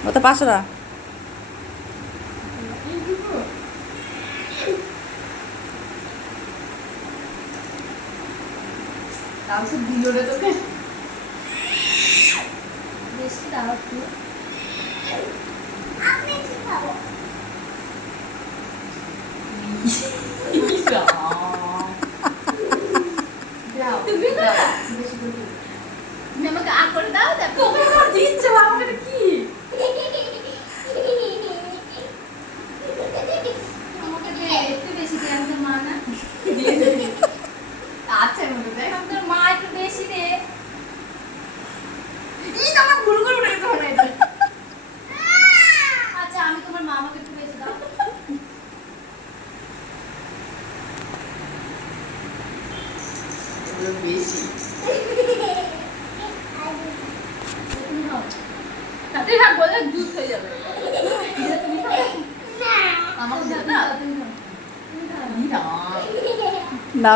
ও তো 500 টাকা। দিল রে তোকে বেশি দাও তুই আপনি খাবো তুমি আমাকে আ করে দাও তোকে আমার দিচ্ছে আমাকে কি আমাকে দে একটু বেশি দে আমি মা না আচ্ছা মনে দেখ তোর মা একটু বেশি দে ই তো আমার ভুল করে উঠে গেছে এটা আচ্ছা আমি তোমার মা আমাকে একটু বেশি দাও বেশি তাতে ভাগ বলে জুস হয়ে যাবে আমাকে দাও না না